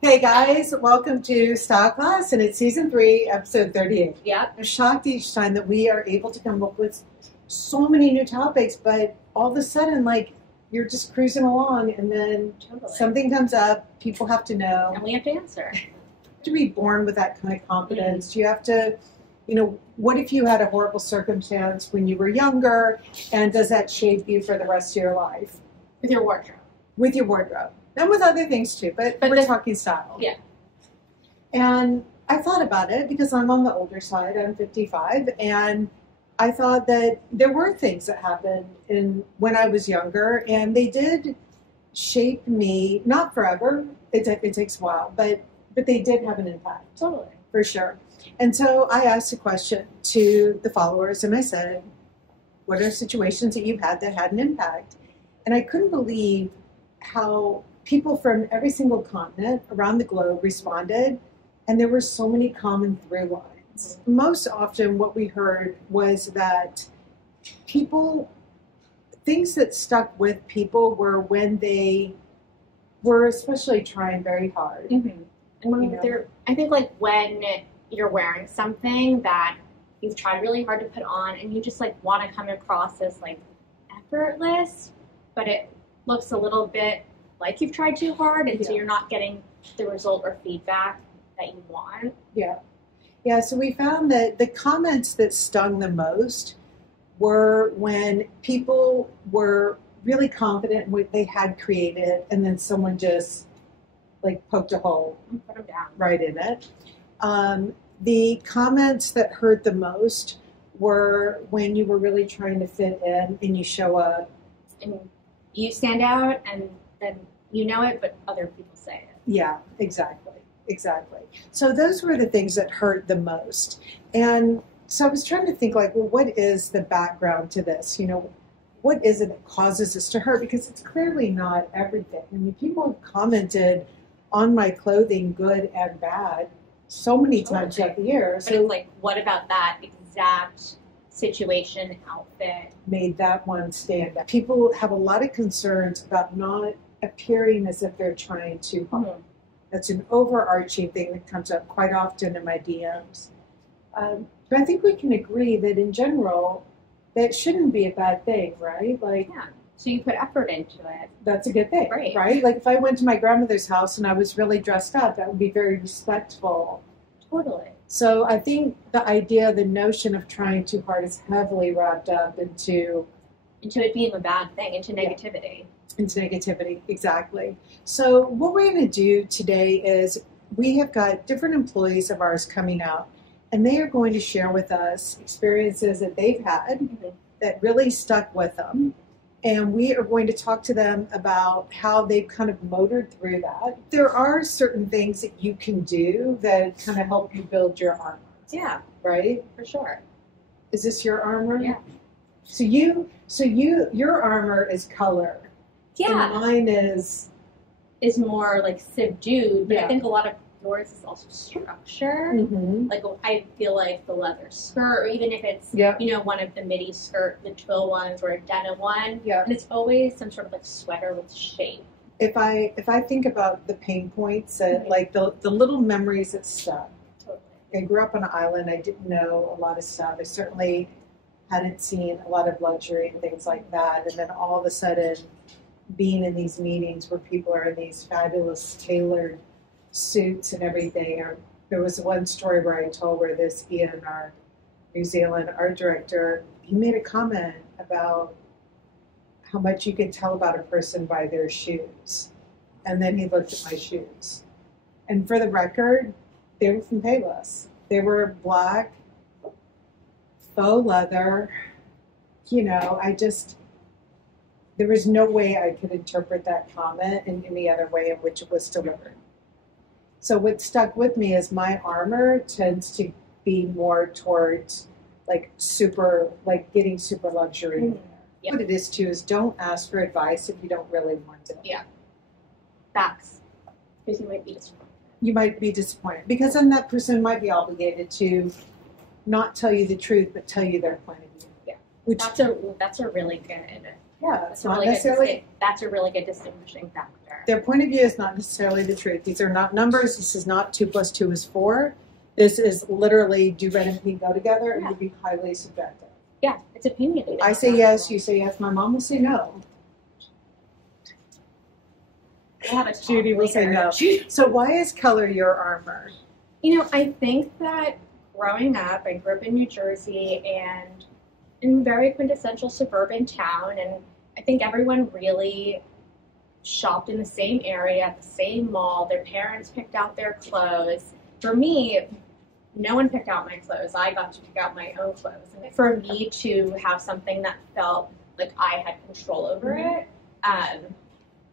Hey guys, welcome to Style Class, and it's season 3, episode 38. Yeah. I'm shocked each time that we are able to come up with so many new topics, but all of a sudden, like, you're just cruising along, and then something comes up, people have to know. And we have to answer. To be born with that kind of confidence, you have to, what if you had a horrible circumstance when you were younger, and does that shape you for the rest of your life? With your wardrobe. With your wardrobe. And with other things too, but we're talking style. Yeah. And I thought about it because I'm on the older side, I'm 55, and I thought that there were things that happened when I was younger, and they did shape me, not forever, it takes a while, but they did have an impact. Totally. For sure. And so I asked a question to the followers, and I said, what are situations that you've had that had an impact? And I couldn't believe how people from every single continent around the globe responded, and there were so many common through lines. Most often what we heard was that things that stuck with people were when they were especially trying very hard. Mm-hmm. And when I think like when you're wearing something that you've tried really hard to put on and you just like want to come across as like effortless, but it looks a little bit like you've tried too hard, and so you're not getting the result or feedback that you want. Yeah, so we found that the comments that stung the most were when people were really confident in what they had created, and then someone just like poked a hole Put them down. right in it. The comments that hurt the most were when you were really trying to fit in and you show up. And you stand out, and then you know it, but other people say it. Yeah, exactly. So those were the things that hurt the most. And so I was trying to think, like, well, what is the background to this? What is it that causes this to hurt? Because it's clearly not everything. I mean, people have commented on my clothing, good and bad, so many times throughout the year. But it's like, what about that exact situation, outfit made that one stand out? People have a lot of concerns about not appearing as if they're trying too hard. Mm-hmm. That's an overarching thing that comes up quite often in my DMs. But I think we can agree that in general, that shouldn't be a bad thing, right? Like, yeah. So you put effort into it. That's a good thing, right? Like if I went to my grandmother's house and I was really dressed up, that would be very respectful. Totally. So I think the notion of trying too hard is heavily wrapped up into it being a bad thing, into negativity. Into negativity, exactly. So what we're going to do today is we have got different employees of ours coming out, and they are going to share with us experiences that they've had that really stuck with them. And we are going to talk to them about how they've kind of motored through that. There are certain things that you can do that kind of help you build your armor. Yeah. Right? For sure. Is this your armor? Yeah. So your armor is color. Yeah. And mine is more like subdued, but yeah. I think a lot of yours is also structure. Mm-hmm. Like I feel like the leather skirt, or even if it's one of the midi skirt, the twill ones or a denim one, and it's always some sort of like sweater with shape. If I think about the pain points and like the little memories that stuck. Totally. I grew up on an island. I didn't know a lot of stuff. I certainly hadn't seen a lot of luxury and things like that. And then all of a sudden, being in these meetings where people are in these fabulous tailored suits and everything. There was one story where I told where this Ian, our New Zealand art director, he made a comment about how much you can tell about a person by their shoes. And then he looked at my shoes. And for the record, they were from Payless. They were black, faux leather. There was no way I could interpret that comment in any other way in which it was delivered. So what stuck with me is my armor tends to be more towards getting super luxury. Mm-hmm. Yeah. What it is too is don't ask for advice if you don't really want it. Yeah. Facts. Because you might be disappointed. You might be disappointed because then that person might be obligated to not tell you the truth but tell you their point of view. Yeah. That's a really good Yeah, That's it's a not really necessarily. good. That's a really good distinguishing factor. Their point of view is not necessarily the truth. These are not numbers. This is not 2 + 2 is 4. This is literally, do red and pink go together? It would be highly subjective. Yeah, it's opinionated. I say yes, you say yes. My mom will say no. We'll have a talk Judy will say later. no. So why is color your armor? You know, I think that growing up, I grew up in New Jersey and in a very quintessential suburban town, and I think everyone really shopped in the same area, at the same mall. Their parents picked out their clothes. For me, no one picked out my clothes. I got to pick out my own clothes. And for me to have something that felt like I had control over it,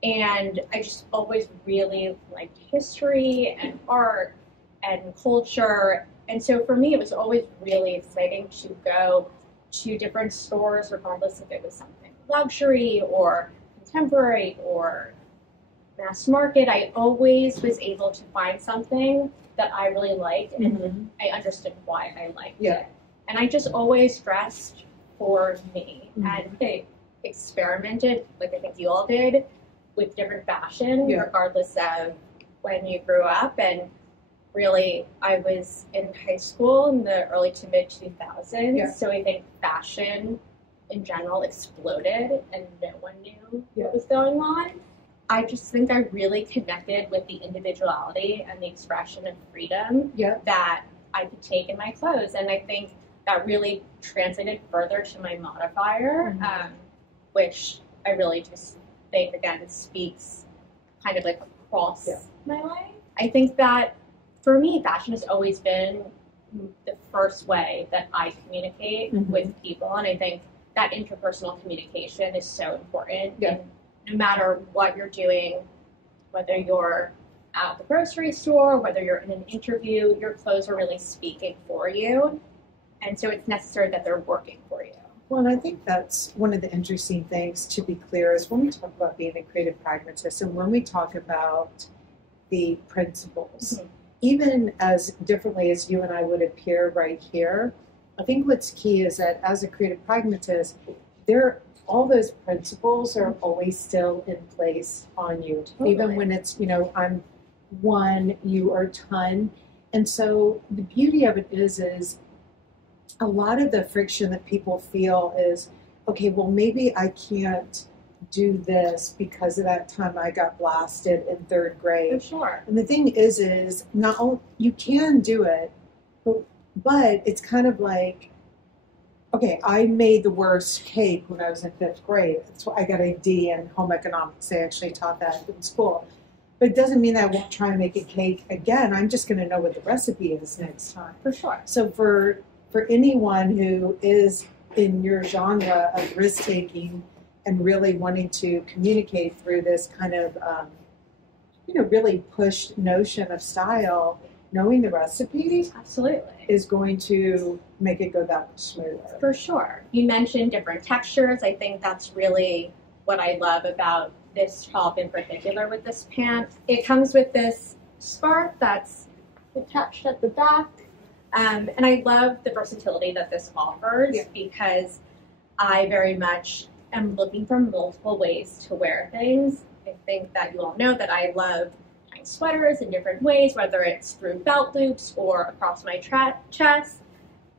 and I just always really liked history and art and culture. And so for me, it was always really exciting to go to different stores, regardless if it was something luxury or contemporary or mass market. I always was able to find something that I really liked, and I understood why I liked it. And I just always dressed for me, and I experimented, like I think you all did, with different fashion, regardless of when you grew up. And really, I was in high school in the early to mid 2000s, so I think fashion in general exploded, and no one knew what was going on. I just think I really connected with the individuality and the expression of freedom that I could take in my clothes. And I think that really translated further to my modifier, which I really just think, again, speaks kind of like across my life. I think that for me, fashion has always been the first way that I communicate with people. And I think that interpersonal communication is so important. And no matter what you're doing, whether you're at the grocery store, whether you're in an interview, your clothes are really speaking for you. And so it's necessary that they're working for you. Well, and I think that's one of the interesting things to be clear is when we talk about being a creative pragmatist and when we talk about the principles, even as differently as you and I would appear right here, I think what's key is that as a creative pragmatist, all those principles are always still in place on you. Even when it's, I'm one, you are 10. And so the beauty of it is a lot of the friction that people feel is, okay, well, maybe I can't do this because of that time I got blasted in 3rd grade. For sure. And the thing is not only, you can do it, but it's kind of like, okay, I made the worst cake when I was in 5th grade. That's why I got a D in home economics. They actually taught that in school. But it doesn't mean that I won't try and make a cake again. I'm just going to know what the recipe is next time. For sure. So for anyone who is in your genre of risk-taking and really wanting to communicate through this kind of, really pushed notion of style, knowing the recipe is going to make it go that much smoother. For sure. You mentioned different textures. I think that's really what I love about this top in particular with this pant. It comes with this scarf that's attached at the back. And I love the versatility that this offers because I very much am looking for multiple ways to wear things. I think that you all know that I love tying sweaters in different ways, whether it's through belt loops or across my chest.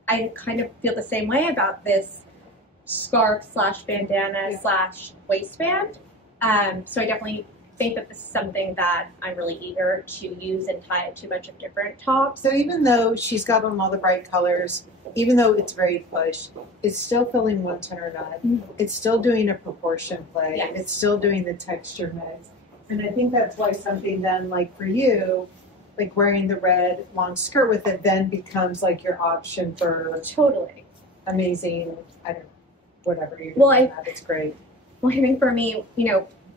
I kind of feel the same way about this scarf slash bandana slash waistband. So I definitely think that this is something that I'm really eager to use and tie it to a bunch of different tops. So even though she's got on all the bright colors, even though it's very pushed, it's still filling one tenor nut. It's still doing a proportion play. It's still doing the texture mix. And I think that's why something then, like for you, like wearing the red long skirt with it then becomes like your option for amazing, I don't know, whatever you're doing. It's great. Well, I think for me,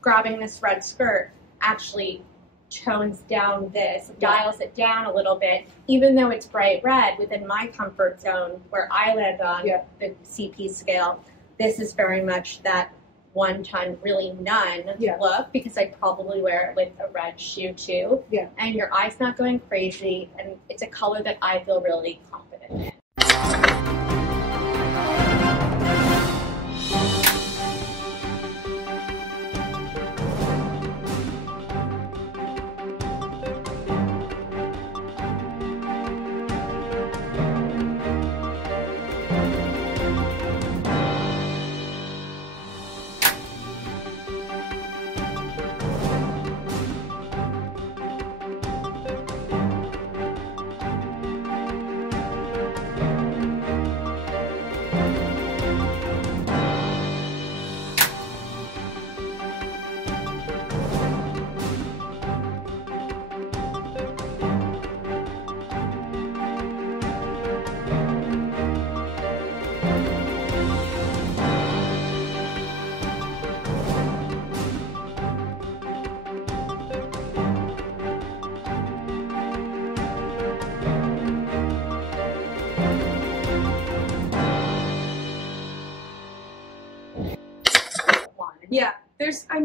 grabbing this red skirt actually tones down this, dials it down a little bit, even though it's bright red within my comfort zone where I land on the CP scale. This is very much that 1 ton, really none look, because I'd probably wear it with a red shoe too. And your eye's not going crazy, and it's a color that I feel really confident in.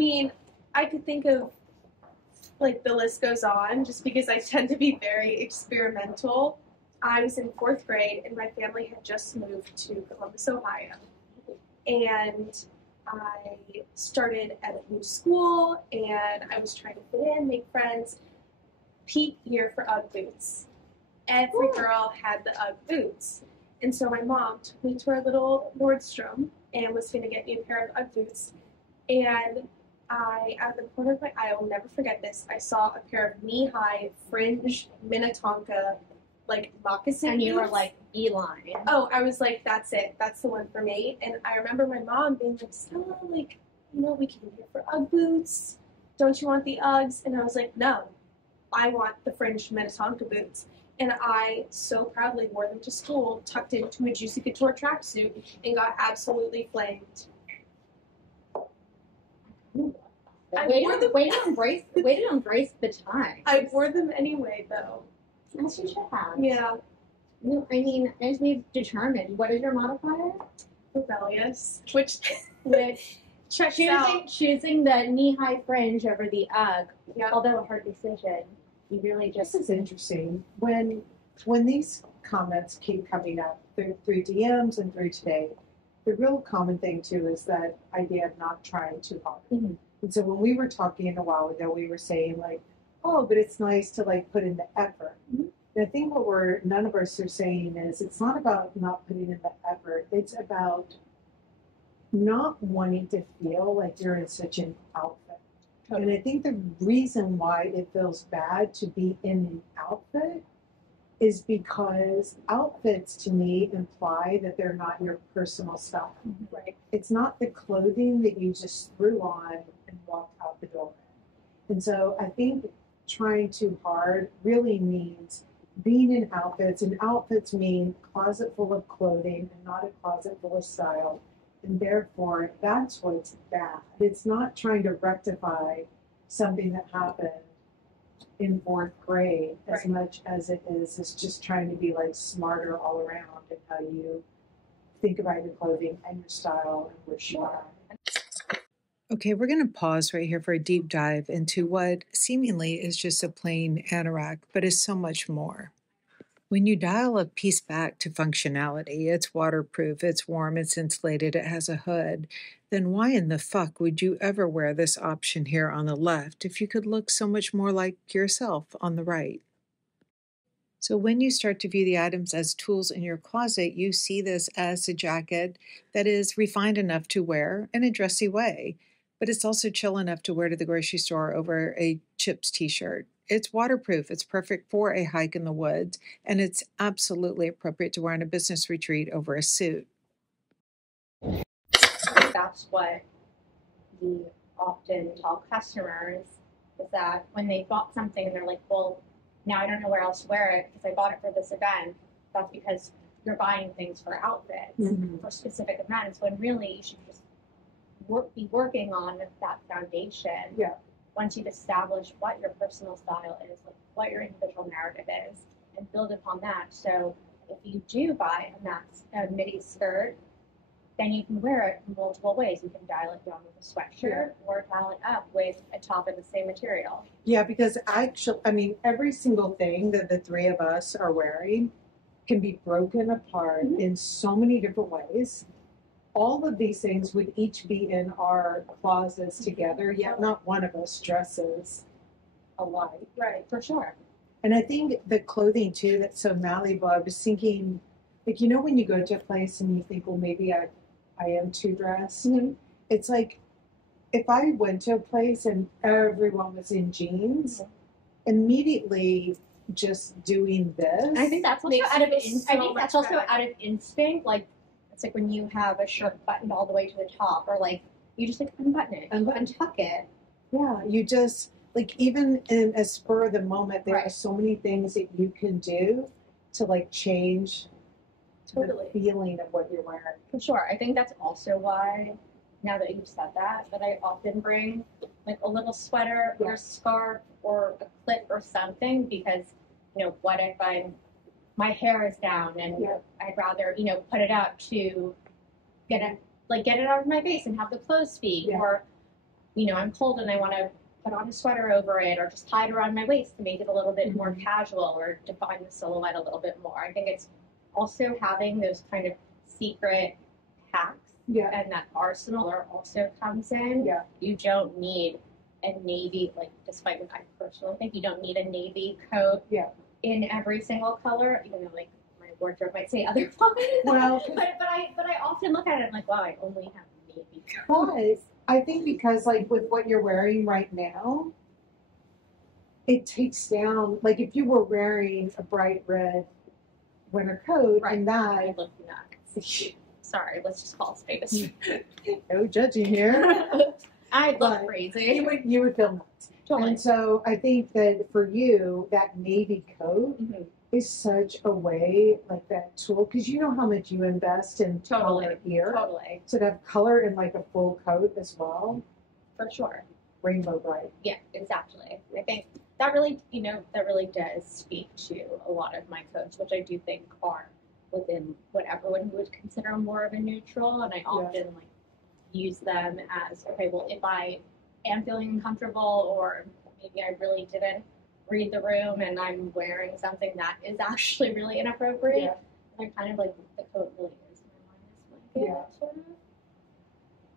mean, I could think of, like, the list goes on just because I tend to be very experimental. I was in 4th grade and my family had just moved to Columbus, Ohio. And I started at a new school and I was trying to fit in, make friends. Peak year for Ugg boots. Every girl had the Ugg boots. And so my mom took me to our little Nordstrom and was going to get me a pair of Ugg boots. And out of the corner of my eye, I will never forget this, I saw a pair of knee-high fringe Minnetonka, like, moccasin And you were boots. like, Beeline. Oh, I was like, that's it. That's the one for me. And I remember my mom being like, Stella, like, you know, we came here for Ugg boots. Don't you want the Uggs? And I was like, no, I want the fringed Minnetonka boots. And I so proudly wore them to school, tucked into a Juicy Couture tracksuit, and got absolutely flamed. Way to embrace the time. I wore them anyway, though. As you should have. Yeah. No, I mean, as we've determined, what is your modifier? Rebellious. Which checks choosing, out. choosing the knee-high fringe over the Ugg, Yeah. although a hard decision, you really just... This is interesting. When these comments keep coming up through DMs and through today, the real common thing too is that idea of not trying too hard. Mm-hmm. And so when we were talking a while ago, we were saying like, oh, but it's nice to like put in the effort. Mm-hmm. And I think what none of us are saying is it's not about not putting in the effort. It's about not wanting to feel like you're in such an outfit. And I think the reason why it feels bad to be in an outfit is because outfits to me imply that they're not your personal style. Right. It's not the clothing that you just threw on and walked out the door. And so I think trying too hard really means being in outfits, and outfits mean closet full of clothing and not a closet full of style. And therefore, that's what's bad. It's not trying to rectify something that happened in 4th grade as Right. much as it is just trying to be like smarter all around in how you think about your clothing and your style and where you are. Okay, we're going to pause right here for a deep dive into what seemingly is just a plain anorak, but is so much more. When you dial a piece back to functionality, it's waterproof, it's warm, it's insulated, it has a hood, then why in the fuck would you ever wear this option here on the left if you could look so much more like yourself on the right? So when you start to view the items as tools in your closet, you see this as a jacket that is refined enough to wear in a dressy way, but it's also chill enough to wear to the grocery store over a Chips t-shirt. It's waterproof, it's perfect for a hike in the woods, and it's absolutely appropriate to wear on a business retreat over a suit. That's what we often tell customers, is that when they bought something and they're like, well, now I don't know where else to wear it because I bought it for this event. That's because you're buying things for outfits, for specific events, when really you should just be working on that foundation. Yeah. Once you've established what your personal style is, like what your individual narrative is, and build upon that. So if you do buy a midi skirt, then you can wear it in multiple ways. You can dial it down with a sweatshirt or dial it up with a top of the same material. Yeah, because every single thing that the three of us are wearing can be broken apart in so many different ways. All of these things would each be in our closets together, yet not one of us dresses alike. Right. For sure. And I think the clothing too, that's so malleable. I was thinking, like, you know, when you go to a place and you think, well, maybe I am too dressed. It's like, if I went to a place and everyone was in jeans, immediately just doing this. I think that's also Makes out of you feel so I think much that's also better. out of instinct. Like, it's like when you have a shirt buttoned all the way to the top, or like you just like unbutton it, untuck it. Yeah, you just, like, even in a spur of the moment, there are Right. so many things that you can do to like change Totally. the feeling of what you're wearing. For sure. I think that's also why, now that you've said that I often bring like a little sweater or a scarf or a clip or something, because, you know, what if my hair is down and I'd rather, you know, put it up to get it out of my face and have the clothes speak, or I'm cold and I want to put on a sweater over it or just tie it around my waist to make it a little bit more casual or define the silhouette a little bit more. I think it's also having those kind of secret hacks and that arsenal also comes in. Yeah. You don't need a navy, like, despite what I personally think, you don't need a navy coat in every single color, even though, like, my wardrobe might say otherwise. Well, but I often look at it and I'm like, wow, I only have navy coats. but I think because, like, with what you're wearing right now, it takes down, like, if you were wearing a bright red winter coat and I that. look nuts. Sorry, let's just call it spade a spade. No judging here. I'd look crazy. You would feel nuts. Totally. And so I think that for you, that navy coat is such a way, like that tool, because you know how much you invest in color here. Totally. So to have color in like a full coat as well. For sure. Rainbow bright. Yeah, exactly. I think that really, that really does speak to a lot of my coats, which I do think are within what everyone would consider more of a neutral. And I often like use them as, okay, well, if I am feeling uncomfortable or maybe I really didn't read the room and I'm wearing something that is actually really inappropriate, I kind of like the coat really is my minus blanket.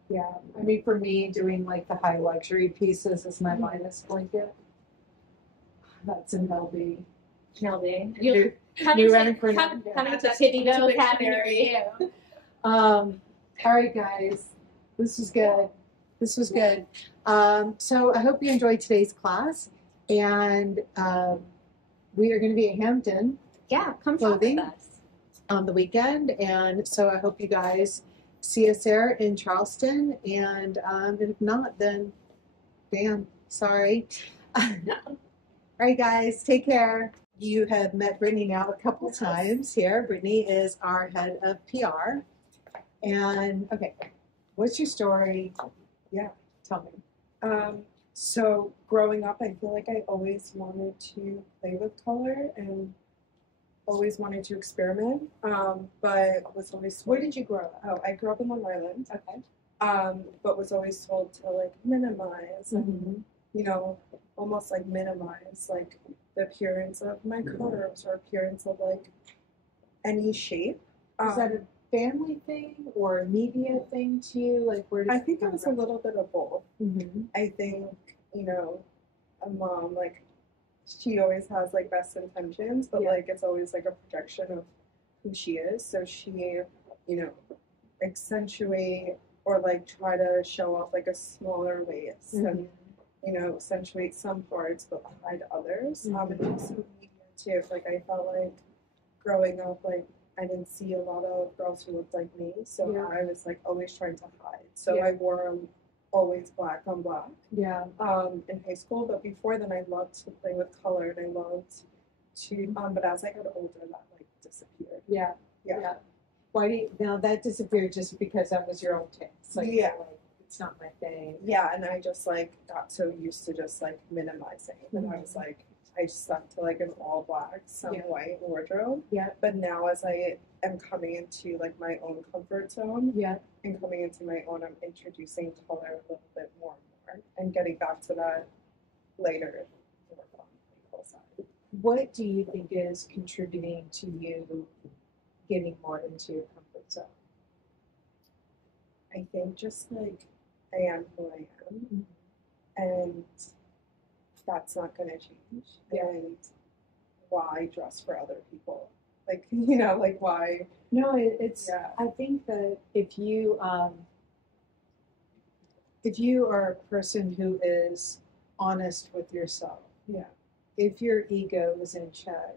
Yeah, I mean, for me, doing like the high luxury pieces is my minus blanket. That's in LB. LB. New entry. Coming to Tibi vocabulary. All right, guys. This was good. So I hope you enjoyed today's class. And we are going to be at Hampton. Yeah, come clothing talk with us on the weekend. And so I hope you guys see us there in Charleston. And if not, then damn, sorry. All right, guys, take care. You have met Brittany now a couple times here. Brittany is our head of PR. And okay, what's your story? Yeah, tell me. So growing up, I feel like I always wanted to play with color and always wanted to experiment, but was always told. Where did you grow up? Oh, I grew up in Long Island. Okay. But was always told to like minimize and almost like minimize like the appearance of my curves or appearance of like any shape. Is that a family thing or a media thing to you? Like, where did I think it was a little bit of both. I think, a mom, like, she always has, like, best intentions, but, like, it's always, like, a projection of who she is. So she, accentuate or, like, try to show off, like, a smaller waist and, accentuate some parts but hide others. And also media, too. Like, I felt like growing up, like, I didn't see a lot of girls who looked like me, so I was like always trying to hide. So I wore always black on black. Yeah. In high school, but before then, I loved to play with color, and I loved to. But as I got older, that like disappeared. Yeah. Why do you, now that disappeared just because that was your own taste? Like, like, it's not my thing. Yeah, and I just like got so used to just like minimizing, and I was like. I stuck to like an all black, some white wardrobe. Yeah. But now as I am coming into like my own comfort zone. And coming into my own, I'm introducing color a little bit more and more and getting back to that later. What do you think is contributing to you getting more into your comfort zone? I think just like I am who I am. And that's not going to change. And why dress for other people? Like, like why? No, it's, I think that if you are a person who is honest with yourself, if your ego is in check,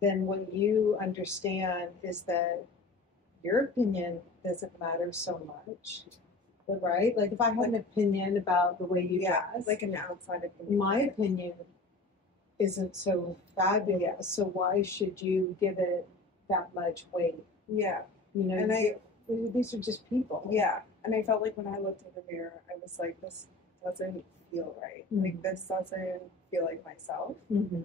then what you understand is that your opinion doesn't matter so much. Right? Like if I have an opinion about the way you dress, like an outside opinion, my opinion isn't so fabulous. So why should you give it that much weight? Yeah, and these are just people. Yeah, and I felt like when I looked in the mirror, I was like, this doesn't feel right. Like this doesn't feel like myself. And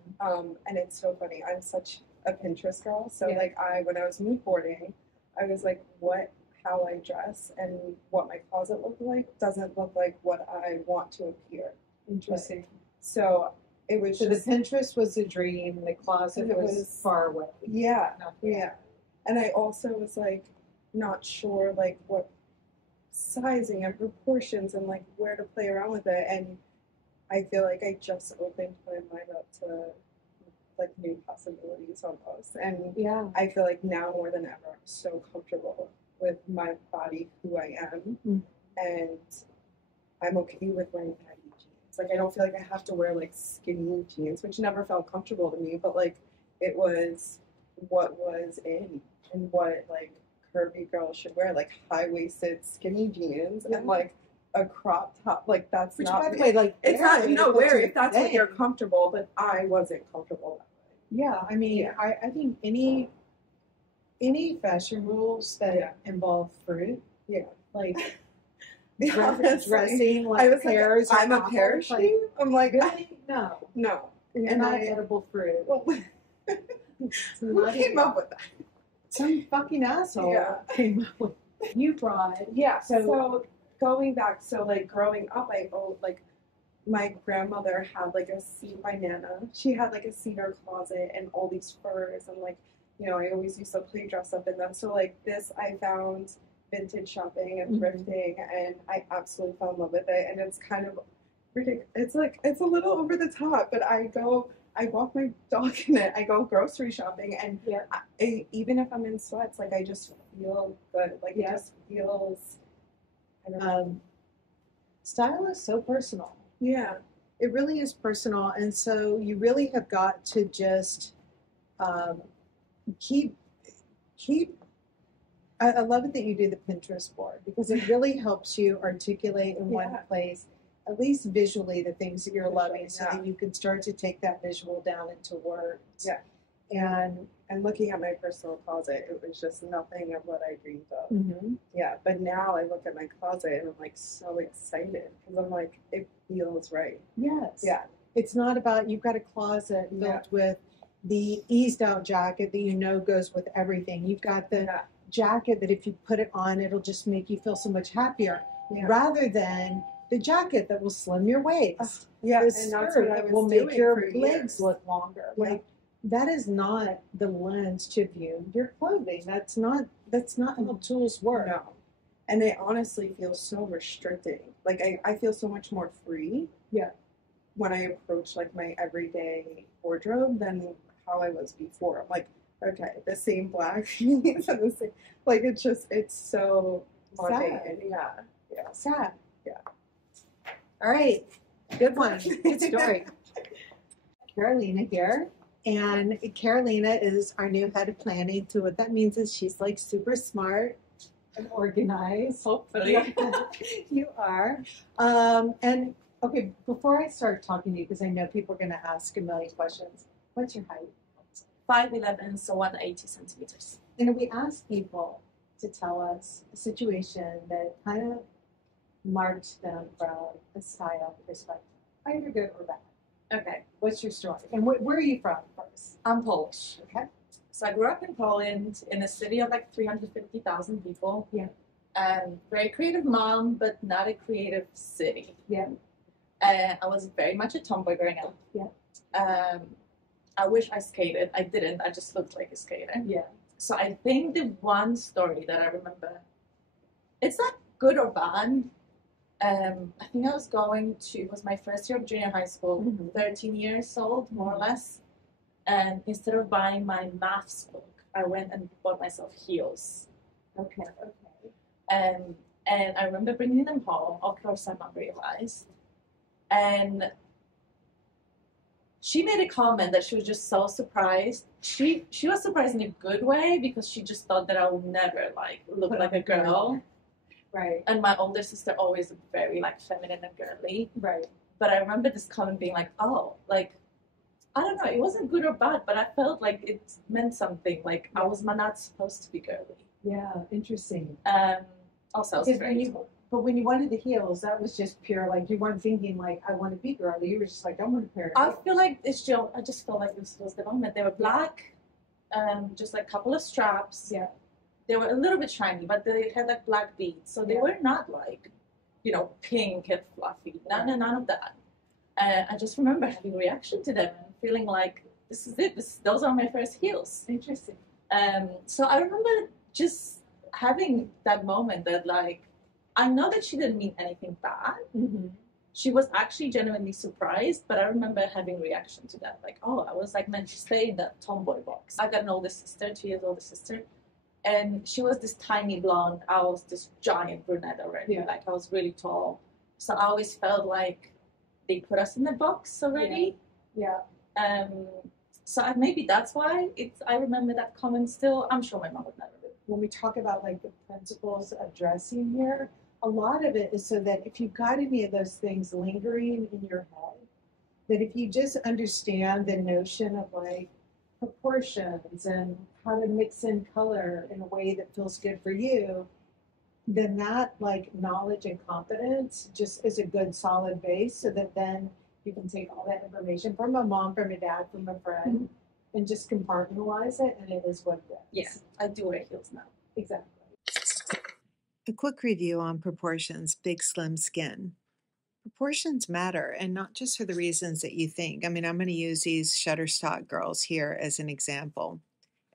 it's so funny. I'm such a Pinterest girl. So like when I was mood boarding, I was like, what how I dress and what my closet looked like doesn't look like what I want to appear. Interesting. So it was So just, the Pinterest was a dream. The closet It was was- far away. yeah, Not here. yeah. And I also was like not sure like what sizing and proportions and like where to play around with it. And I feel like I just opened my mind up to like new possibilities almost. And Yeah. I feel like now more than ever, I'm so comfortable with my body, who I am, Mm. and I'm okay with wearing baggy jeans. Like I don't feel like I have to wear like skinny jeans, which never felt comfortable to me. But like it was what was in and what like curvy girls should wear, like high waisted skinny jeans Yeah. and like a crop top. Like that's Which, not by the me. way, like It's not wear it no if that's wear your if that's what you're thing. comfortable, but I wasn't comfortable that way. Yeah, I mean, Yeah. I think any fashion rules that Yeah. involve fruit, Yeah. like Yeah, honestly, dressing I like was pears, like, or I'm a apples, pear like, sheep. I'm like, really? No, no. you're And not I- edible fruit. Well, It's who not came even- up with that? Some fucking asshole Yeah. came up with. You brought. Yeah. So- So going back, so like growing up, I owed like my grandmother had like my nana. She had like a cedar closet and all these furs and like I always used to play dress up in them. So like this, I found vintage shopping and Mhm. thrifting, and I absolutely fell in love with it. And it's kind of ridiculous. It's like it's a little over the top, but I walk my dog in it. I go grocery shopping, and Yeah. even if I'm in sweats, like I just feel good. Like Yeah. it just feels. I don't know. Style is so personal. Yeah. It really is personal, and so you really have got to just keep. I love it that you do the Pinterest board because it really helps you articulate in one Yeah. place, at least visually, the things that you're Visually, loving, so yeah. that you can start to take that visual down into words. Yeah. And looking at my personal closet, it was just nothing of what I dreamed of. Mm-hmm. Yeah, but now I look at my closet and I'm like so excited because I'm like, it feels right. Yes. Yeah. It's not about you've got a closet filled Yeah. with the eased out jacket that you know goes with everything. You've got the Yeah. jacket that if you put it on, it'll just make you feel so much happier, Yeah. rather than the jacket that will slim your waist. Yeah, The and that's skirt what I that was will make doing your for legs years. look longer. Yeah. Like that is not the lens to view your clothing. That's not how tools work. No. And it honestly feels so restricting. Like I feel so much more free. Yeah. When I approach like my everyday wardrobe than how I was before. I'm like, okay, the same black jeans and the same like it's so mundane. Sad. Yeah. Yeah. Sad. Yeah. All right. Good one. Good story. Carolina here. And Carolina is our new head of planning. So what that means is she's like super smart and organized. Hopefully. You are. And okay, before I start talking to you, because I know people are going to ask a million questions, what's your height? 5'11", so 180 centimeters. And we ask people to tell us a situation that kind of marked them from a style perspective, either good or bad. Okay, What's your story? And where are you from first? I'm Polish. Okay. So I grew up in Poland in a city of like 350,000 people. Yeah. Very creative mom, but not a creative city. Yeah. I was very much a tomboy growing up. Yeah. I wish I skated. I didn't. I just looked like a skater. Yeah. So I think the one story that I remember, it's not good or bad. I think I was it was my first year of junior high school, Mhm. 13 years old, more or less. And instead of buying my maths book, I went and bought myself heels. Okay. Okay. And I remember bringing them home. Of course, my mom realized. And she made a comment that she was just so surprised. She was surprised in a good way because she just thought that I would never like look Put like on a girl. Right. And my older sister always looked very like feminine and girly. Right. But I remember this comment being like, oh, like, I don't know, it wasn't good or bad, but I felt like it meant something. Like I was not supposed to be girly. Yeah. Interesting. Also, I was Because very but when you wanted the heels, that was just pure, like, you weren't thinking, like, I want to be girly. You were just like, I want a pair of I heels. feel like I just felt like this was the moment. They were black, just like a couple of straps. Yeah. they were a little bit shiny, but they had like black beads, so they were not like, you know, pink and fluffy. None of that. I just remember having a reaction to them and feeling like this is it. Those are my first heels. Interesting. So I remember just having that moment that like, I know that she didn't mean anything bad. Mm-hmm. She was actually genuinely surprised, but I remember having a reaction to that. Like, oh, I was like meant to stay in that tomboy box. I got an older sister, 2 years older sister. And she was this tiny blonde. I was this giant brunette already. Yeah. Like I was really tall. So I always felt like they put us in the box already. Yeah. So maybe that's why I remember that comment still. I'm sure my mom would never do. When we talk about like the principles of dressing here, a lot of it is so that if you've got any of those things lingering in your head, that if you just understand the notion of like proportions and how to mix in color in a way that feels good for you, then that like knowledge and competence just is a good solid base so that then you can take all that information from a mom, from a dad, from a friend, and just compartmentalize it, and it is what it is. Yes, I do wear heels now. Exactly. A quick review on proportions, big, slim skin. Proportions matter, and not just for the reasons that you think. I mean, I'm going to use these Shutterstock girls here as an example.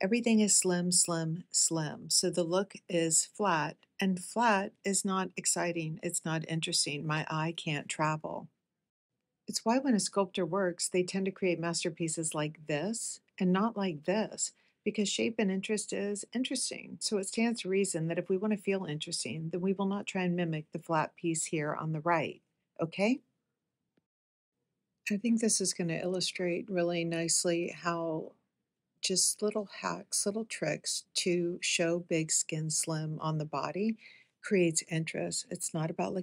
Everything is slim, slim, slim. So the look is flat, and flat is not exciting. It's not interesting. My eye can't travel. It's why when a sculptor works, they tend to create masterpieces like this and not like this, because shape and interest is interesting. So it stands to reason that if we want to feel interesting, then we will not try and mimic the flat piece here on the right. Okay? I think this is going to illustrate really nicely how just little hacks, little tricks to show big skin slim on the body creates interest. It's not about looking